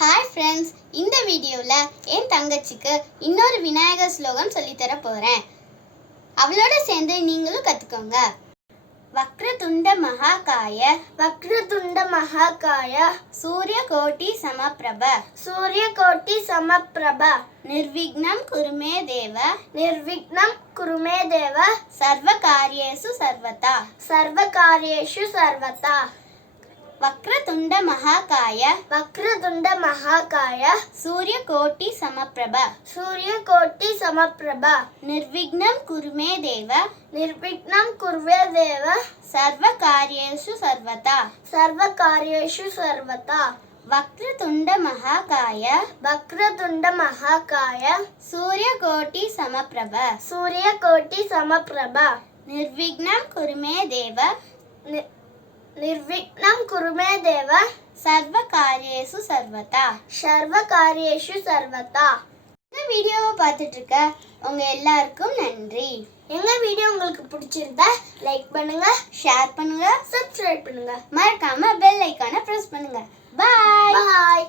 Hi friends இந்த வீடியோவில் என் தங்கச்சிக்கு இன்னொரு விநாயகர் ஸ்லோகம் சொல்லித்தர போகிறேன் அவளோட சேர்ந்து நீங்களும் கற்றுக்கோங்க வக்ரதுண்ட மகாகாய வக்ரதுண்ட மகாகாய சூரிய கோட்டி சமப்பிரப. சூரிய கோட்டி சமப்பிரப. நிர்விக்னம் குருமே தேவ. நிர்விக்னம் குருமே தேவ. சர்வ காரியேஷு சர்வதா. சர்வ காரியேஷு சர்வதா. ವಕ್ರತುಂಡ ಮಹಾಕಾಯ ವಕ್ರತುಂಡ ಮಹಾಕಾಯ ಸೂರ್ಯಕೋಟಿ ಸಮಪ್ರಭ ಸೂರ್ಯಕೋಟಿ ಸಮಪ್ರಭ ನಿರ್ವಿಘ್ನಂ ಕುರುಮೇ ದೇವ ನಿರ್ವಿಘ್ನಂ ಕುರ್ವೇ ದೇವ ಸರ್ವಕಾರ್ಯೇಷು ಸರ್ವತಾ ಸರ್ವಕಾರ್ಯೇಷು ಸರ್ವತಾ ವಕ್ರತುಂಡ ಮಹಾಕಾಯ ವಕ್ರತುಂಡ ಮಹಾಕಾಯ ಸೂರ್ಯಕೋಟಿ ಸಮಪ್ರಭ ಸೂರ್ಯಕೋಟಿ ಸಮಪ್ರಭ ನಿರ್ವಿಘ್ನಂ ಕುರುಮೇ ದೇವ ನಿರ್ವಿಘ್ನ குருமே मे देव சர்வகாரியேஷு சர்வதா சர்வகாரியேஷு சர்வதா இந்த வீடியோவை பார்த்துட்டு இருக்க உங்க எல்லாருக்கும் நன்றி. எங்க வீடியோ உங்களுக்கு பிடிச்சிருந்தா லைக் பண்ணுங்க ஷேர் பண்ணுங்க சப்ஸ்கிரைப் பண்ணுங்க. மறக்காம பெல் ஐக்கானை பிரஸ் பண்ணுங்க. பாய் பாய்